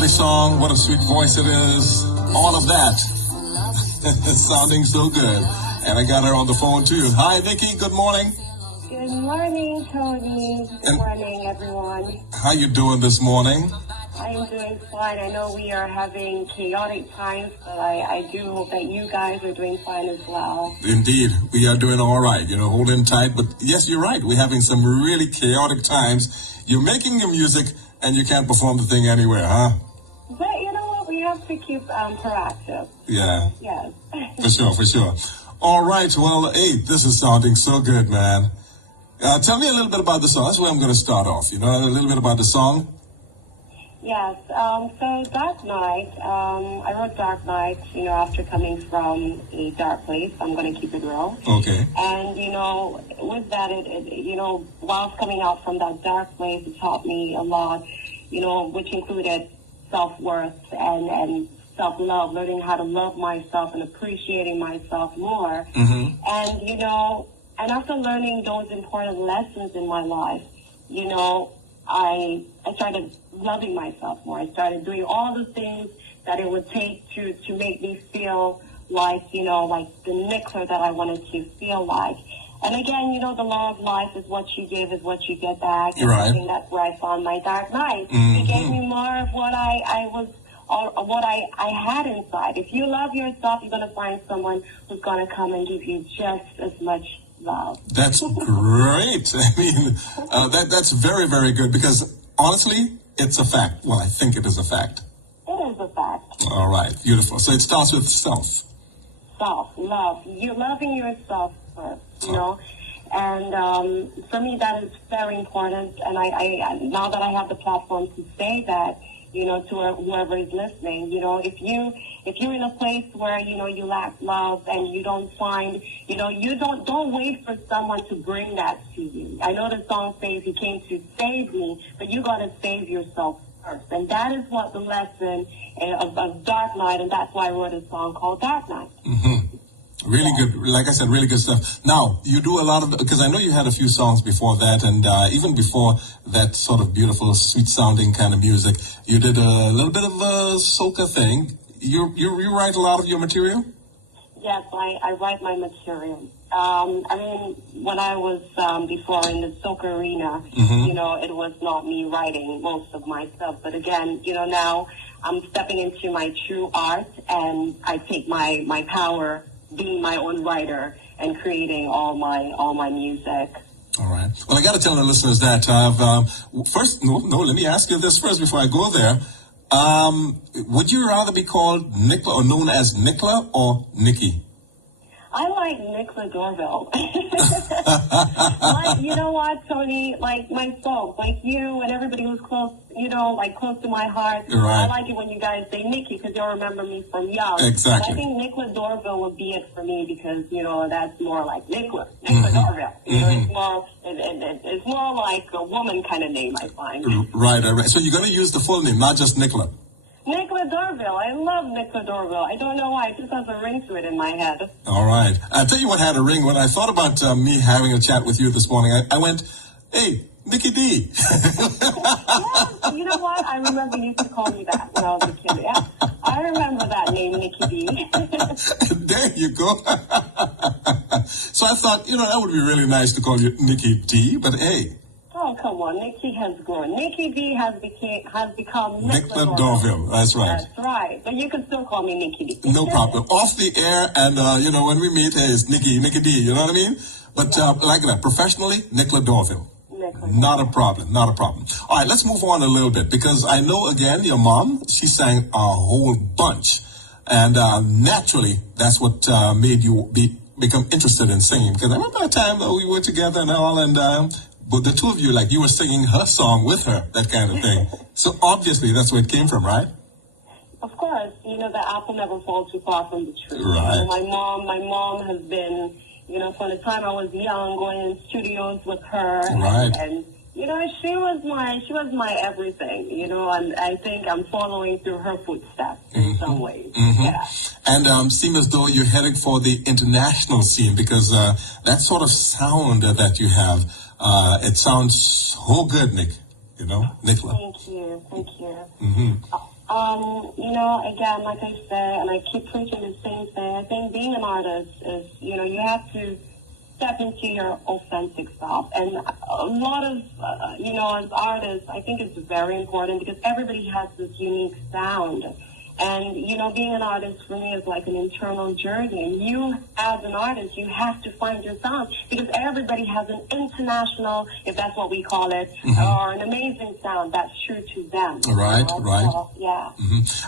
lovely song. What a sweet voice it is. All of that. Sounding so good. And I got her on the phone too. Hi, Nikki. Good morning. Good morning, Tony. Good morning, everyone. How you doing this morning? I am doing fine. I know we are having chaotic times, but I do hope that you guys are doing fine as well. Indeed. We are doing all right. Holding tight. But yes, you're right. We're having some really chaotic times. You're making your music and you can't perform the thing anywhere, huh? But you know what? We have to keep proactive. Yeah. Yes. For sure. All right. Well, hey, this is sounding so good, man. Tell me a little bit about the song. That's where I'm going to start off. A little bit about the song. Yes. So Dark Night, I wrote Dark Night, after coming from a dark place. I'm going to keep it real. Okay. And, with that, whilst coming out from that dark place, it taught me a lot, which included self-worth and self-love, learning how to love myself and appreciating myself more. Mm-hmm. And, and after learning those important lessons in my life, I started loving myself more. I started doing all the things that it would take to make me feel like, like the Nickler that I wanted to feel like. And again, the law of life is what you give is what you get back. And right. I think that's where I found my Dark Night. Mm-hmm. It gave me more of what I had inside. If you love yourself, you're going to find someone who's going to come and give you just as much love. That's great. I mean, that's very, very good because honestly, it's a fact. Well, I think it is a fact. It is a fact. All right. Beautiful. So it starts with self. Self-love. You're loving yourself first, And for me, that is very important. And I now that I have the platform to say that, to whoever is listening, if you're in a place where, you lack love and you don't find, you don't wait for someone to bring that to you. I know the song says he came to save me, but you got to save yourself first. And that is what the lesson of Dark Night, and that's why I wrote a song called Dark Night. Mm-hmm. Really good. Like I said, really good stuff. Now, you do a lot of, because I know you had a few songs before that, and even before that sort of beautiful, sweet-sounding kind of music, you did a little bit of a soca thing. You write a lot of your material? Yes, I write my material. When I was before in the soca arena, mm-hmm. It was not me writing most of my stuff. But again, now I'm stepping into my true art, and I take my power being my own writer and creating all my music. All right. Well, I got to tell the listeners that first, let me ask you this first before I go there. Would you rather be called Nickler or known as Nickler or Nikki? I like Nickler Dorville. You know what, Tony? Like my folks, like you and everybody who's close, close to my heart. Right. I like it when you guys say Nikki because you'll remember me from young. Exactly. I think Nickler Dorville would be it for me because, that's more like Nickler mm-hmm. Dorville. Mm-hmm. It's more like a woman kind of name, I find. Right. So you're going to use the full name, not just Nickler. Nickler Dorville. I love Nickler Dorville. I don't know why. It just has a ring to it in my head. All right. I'll tell you what had a ring. When I thought about me having a chat with you this morning, I went, hey, Nikki D. Yes, you know what? I remember you used to call me that when I was a kid. Yeah, I remember that name, Nikki D. There you go. So I thought, that would be really nice to call you Nikki D, but hey. Oh, come on. Nikki has grown. Nikki D has become Nickler Dorville. That's right. That's right. But you can still call me Nikki D. No problem. Off the air, and, when we meet, hey, it's Nikki D. You know what I mean? But like that, professionally, Nickler Dorville. Not a problem. All right, let's move on a little bit because I know, again, your mom, she sang a whole bunch. And naturally, that's what made you become interested in singing. Because I remember a time that we were together and all, and but the two of you, like you were singing her song with her, that kind of thing. So obviously, that's where it came from, right? Of course. The apple never falls too far from the tree. Right. My mom has been, from the time I was young, going in studios with her. Right. And she was my everything, and I think I'm following through her footsteps in some ways. Mm-hmm. Yeah. And seem as though you're heading for the international scene because that sort of sound that you have, it sounds so good, Nick. Nickler. Thank you. Mm-hmm. Again, like I said, and I keep preaching the same thing, I think being an artist is, you have to step into your authentic self. And a lot of, as artists, I think it's very important because everybody has this unique sound. And, being an artist for me is like an internal journey. And you, as an artist, you have to find your sound because everybody has an international, if that's what we call it, or an amazing sound that's true to them. Right. So, yeah.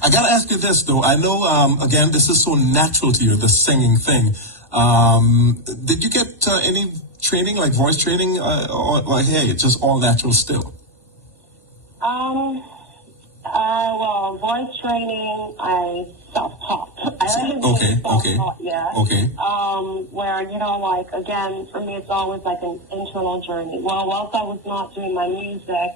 I got to ask you this, though. I know, again, this is so natural to you, the singing thing. Did you get any training, like voice training, or hey, it's just all natural still? Well, voice training, I self-taught. Okay. Yeah. Okay. Where, again, for me, it's always like an internal journey. Well, whilst I was not doing my music,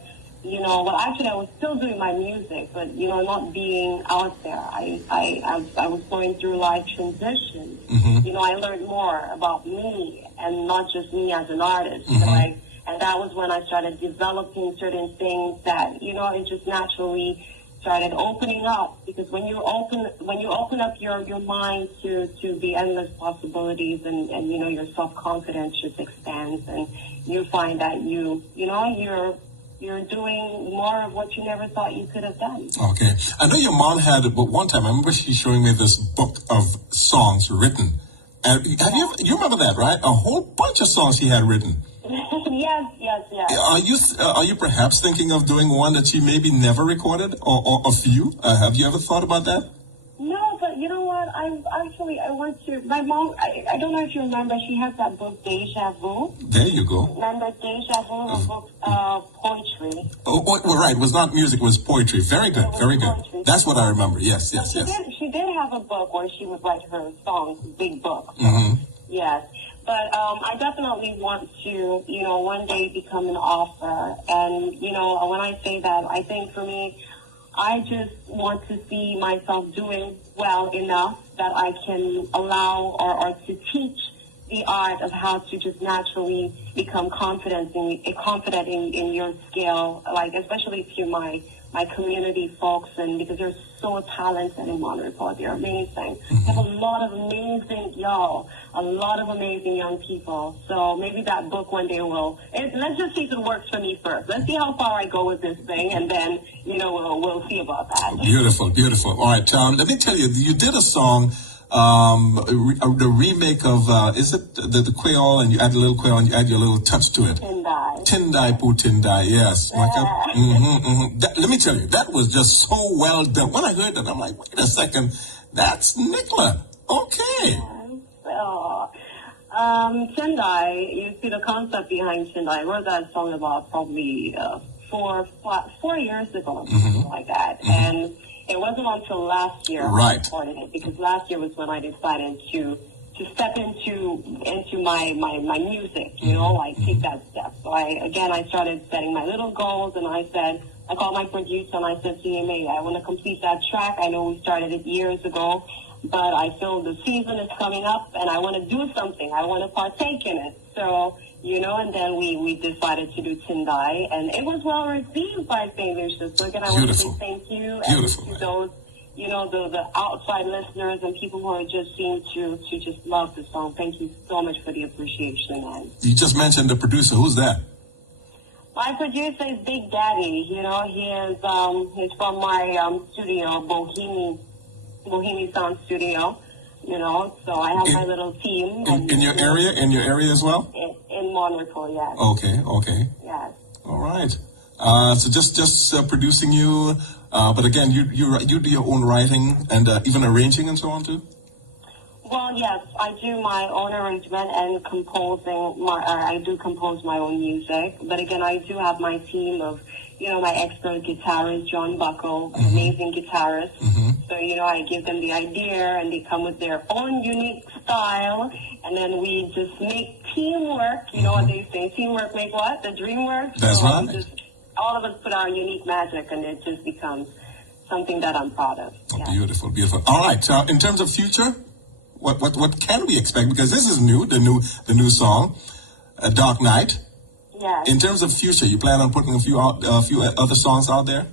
actually I was still doing my music, but, not being out there. I was going through life transitions. I learned more about me and not just me as an artist. And that was when I started developing certain things that, it just naturally started opening up. Because when you open up your mind to the endless possibilities and your self-confidence just expands and you find that you're doing more of what you never thought you could have done. Okay. I know your mom had, but one time I remember she showing me this book of songs written. And you remember that, right? A whole bunch of songs she had written. Yes. Are you perhaps thinking of doing one that you maybe never recorded, or a few? Have you ever thought about that? No, but you know what? I went to my mom. I don't know if you remember. She has that book Deja Vu. There you go. Remember Deja Vu, a book poetry. Oh, well, right. It was not music. It was poetry. Very good. Very good. Poetry. That's what I remember. Yes. She did have a book where she would write her songs, big book. Yes. But I definitely want to, one day become an author. And, when I say that, I think for me, I just want to see myself doing well enough that I can allow or to teach the art of how to just naturally become confident in your skill, like especially to my community folks, and because they're so talented in Montreal, they're amazing. We have a lot of amazing young people. So maybe that book one day let's just see if it works for me first. Let's see how far I go with this thing, and then, we'll see about that. Beautiful. All right, let me tell you, you did a song, the remake of, is it the Creole, and you add a little Creole and you add your little touch to it. Tindai Poo Tindai, yes. Let me tell you, that was just so well done. When I heard that, I'm like, wait a second, that's Nickler. Okay. Tindai, you see the concept behind Tindai. I wrote that song about probably 4 years ago, something like that. And it wasn't until last year I recorded it, because last year was when I decided to step into my music, take that step. So I started setting my little goals, and I called my producer and I said to him, hey, I want to complete that track. I know we started it years ago, but I feel the season is coming up and I want to do something. I want to partake in it. So, and then we decided to do Tindai, and it was well received by St. Lucia's. So again, I want to say thank you and to those, the outside listeners and people who are just seem to just love the song. Thank you so much for the appreciation, man. You just mentioned the producer. Who's that? My producer is Big Daddy. He is he's from my studio, Bohemian Sound Studio. So I have my little team. In your area as well? In Montreal, yes. Okay. Yes. All right. So just producing you, but again, you do your own writing and even arranging and so on too? Well, yes, I do my own arrangement and I do compose my own music. But again, I do have my team of, my expert guitarist, John Buckle, an amazing guitarist. So, I give them the idea and they come with their own unique style. And then we just make teamwork. You know what they say, teamwork make what? The dream work. That's right. All of us put our unique magic and it just becomes something that I'm proud of. Oh, yeah. Beautiful. All right. In terms of future, what can we expect? Because this is new, the new song, Dark Night. Yes. In terms of future, you plan on putting a few other songs out there?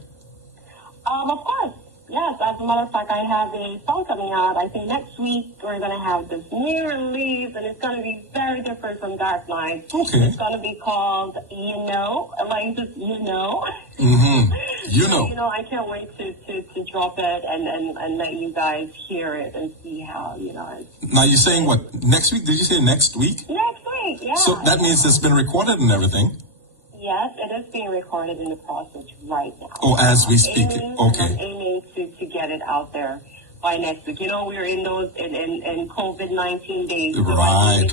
Of course. Yes, as a matter of fact, I have a song coming out. I think next week we're going to have this new release, and it's going to be very different from Dark Knight. Okay. It's going to be called You Know, like just You Know. Mm-hmm. You So, know. I can't wait to drop it and let you guys hear it and see how, Now you're saying what? Next week? Did you say next week? Next week, yeah. So that means it's been recorded and everything. Yes, it is being recorded in the process right now. Oh, as we speak. I'm Okay. aiming to get it out there by next week. We're in those in COVID-19 days. So Right.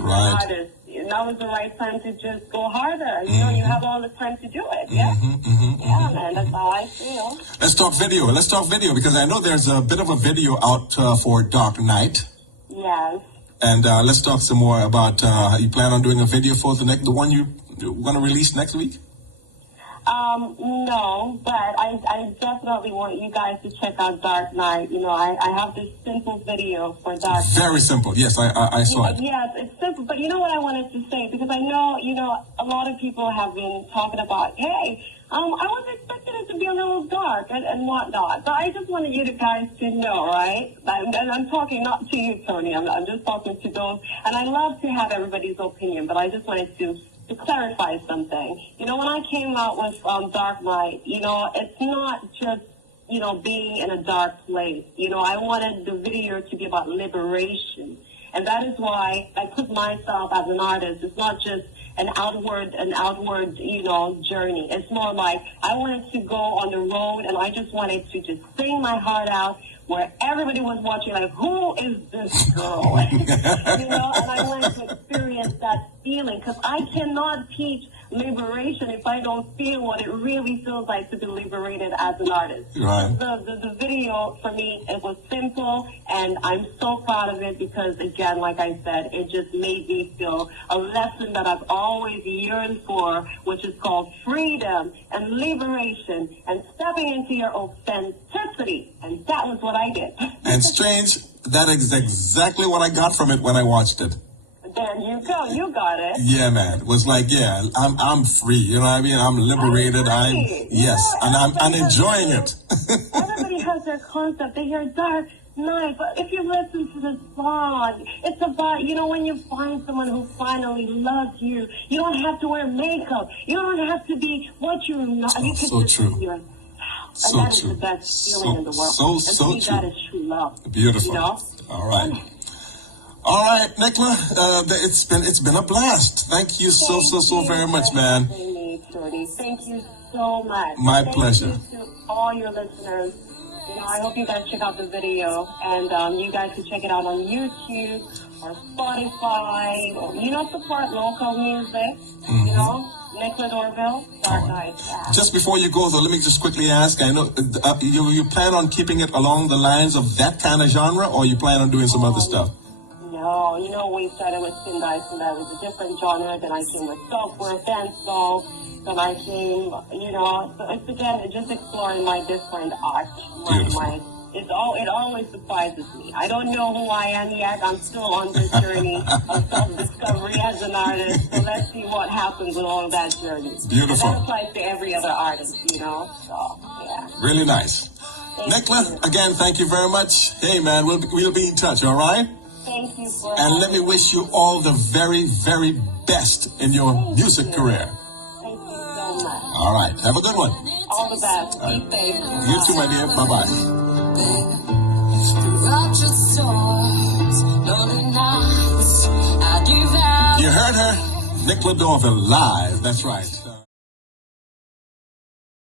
Now is the right time to just go harder. You have all the time to do it. Yeah. Yeah, man. That's how I feel. Let's talk video. Let's talk video because I know there's a bit of a video out for Dark Knight. Yes. And let's talk some more about you plan on doing a video for the one you're going to release next week? No, but I definitely want you guys to check out Dark Knight. I have this simple video for Dark Knight. Very simple. Yes, I saw it. Yes, it's simple. But you know what I wanted to say? Because I know, a lot of people have been talking about, hey, I was expecting it to be a little dark and whatnot. So I just wanted you guys to know, right? And I'm talking not to you, Tony. I'm just talking to those. And I love to have everybody's opinion, but I just wanted to clarify something. When I came out with Dark Knight, it's not just, being in a dark place. I wanted the video to be about liberation. And that is why I put myself as an artist. It's not just an outward, journey. It's more like I wanted to go on the road and I just wanted to just sing my heart out where everybody was watching like, who is this girl? And I wanted to experience that feeling because I cannot teach liberation if I don't feel what it really feels like to be liberated as an artist. Right. The video, for me, it was simple, and I'm so proud of it because, again, like I said, it just made me feel a lesson that I've always yearned for, which is called freedom and liberation and stepping into your authenticity. And that was what I did. And strange, that is exactly what I got from it when I watched it. There you go. You got it. Yeah, man. It was like, yeah, I'm free. You know what I mean? I'm liberated. I'm enjoying it. Everybody has their concept. They hear Dark Knight, but if you listen to the song, it's about, when you find someone who finally loves you, you don't have to wear makeup. You don't have to be what you're not. You can so just true. be yourself. So and that is true. the best feeling in the world. So and to me, true. that is true love. Beautiful. All right. All right, Nickler, it's been a blast. Thank you so very much, man. Thank you so much. My pleasure. Thank you to all your listeners. I hope you guys check out the video, and you guys can check it out on YouTube or Spotify, or support local music. Nickler Dorville, Dark Knight. Yeah. Just before you go, though, let me just quickly ask. I know you plan on keeping it along the lines of that kind of genre, or you plan on doing some other stuff? No, we started with Spin Dice, and that was a different genre. Then I came with self-worth and soul. Then I came, so it's again just exploring my different art. It always surprises me. I don't know who I am yet. I'm still on this journey of self-discovery as an artist. So let's see what happens with all of that journey. Beautiful. And that applies to every other artist, So, yeah. Really nice. Nickler, again, thank you very much. Hey, man, we'll be in touch, all right? Thank you for And let me wish you all the very, very best in your music career. Thank you so much. All right. Have a good one. All the best. Be safe. You too, my dear. Bye-bye. You heard her. Nickler Dorville live. That's right.